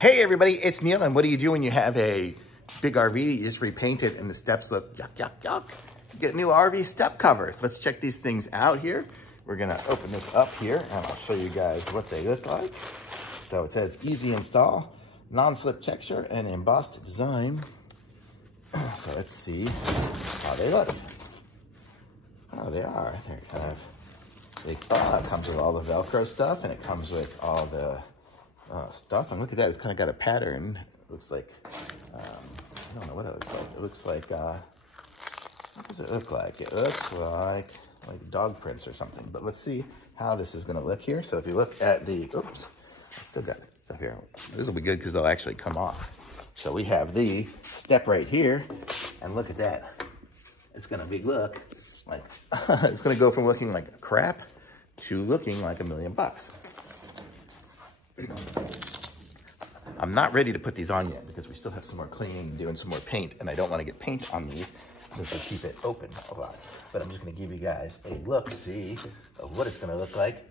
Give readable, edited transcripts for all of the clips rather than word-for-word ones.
Hey everybody, it's Neil, and what do you do when you have a big RV? You just repaint it and the steps look yuck, yuck, yuck. You get new RV step covers. Let's check these things out here. We're gonna open this up here and I'll show you guys what they look like. So it says easy install, non-slip texture, and embossed design. So let's see how they look. Oh, they are. They're kind of, it comes with all the Velcro stuff, and it comes with all the stuff. And look at that, it's kind of got a pattern. It looks like, I don't know what it looks like. It looks like, what does it look like? It looks like dog prints or something. But let's see how this is gonna look here. So if you look at the, oops, I still got stuff here. This will be good because they'll actually come off. So we have the step right here, and look at that. It's gonna be look like, it's gonna go from looking like crap to looking like $1,000,000. I'm not ready to put these on yet because we still have some more cleaning and doing some more paint, and I don't want to get paint on these since we keep it open a lot. But I'm just going to give you guys a look, see of what it's going to look like,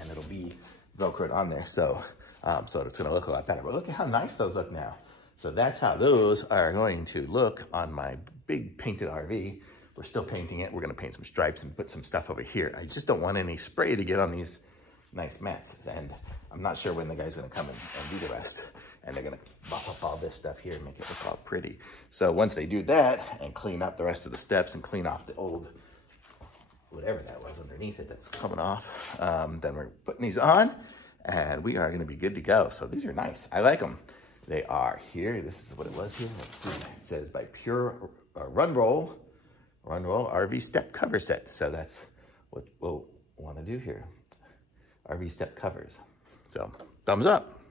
and it'll be Velcroed on there, so it's going to look a lot better. But look at how nice those look now. So that's how those are going to look on my big painted RV. We're still painting it. We're going to paint some stripes and put some stuff over here. I just don't want any spray to get on these nice mats, and I'm not sure when the guy's gonna come and do the rest, and they're gonna buff up all this stuff here and make it look all pretty. So once they do that and clean up the rest of the steps and clean off the old, whatever that was underneath it that's coming off, then we're putting these on, and we are gonna be good to go. So these are nice, I like them. They are here, this is what it was here. Let's see, it says by Pure RUNROLE RV step cover set. So that's what we'll wanna do here. RV step covers. So thumbs up.